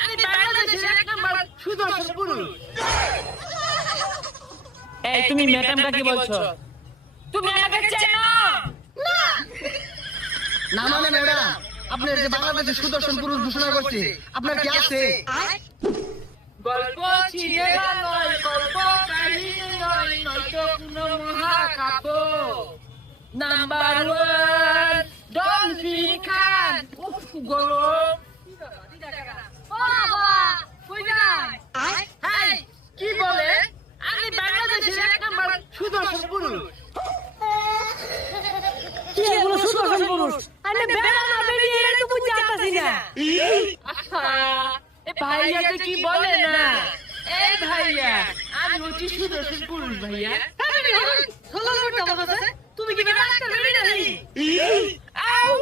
আমি বাংলাদেশের এক নাম্বার সুদর্শন পুরুষ। এই তুমি ম্যাডামটা কি বলছো? তুমি আমাকে চেনো না? না মানে ম্যাডাম, আপনার যে বাংলাদেশের সুদর্শন পুরুষ ঘোষণা করছে, আপনার কি আছে? গল্প সিনেমা নয়, গল্প কাহিনী নয়, নয়তো কোনো মহাকাব্য। নাম্বার ওয়ান ডলফিন খান। উফ গরম। হাই, কি বলে? আমি বাংলাদেশের এক নাম্বার সুদর্শন পুরুষ। কি এগুলো সুদর্শন পুরুষ? আমি বেড়া না বেরিয়ে এর তো বুঝতে পারতাছি না। আহা, এ ভাইয়া যে কি বলে না? এই ভাইয়া, আমি হচ্ছি সুদর্শন পুরুষ ভাইয়া। তুমি কি বেড়া একটা বেরিয়ে নাকি? আউ!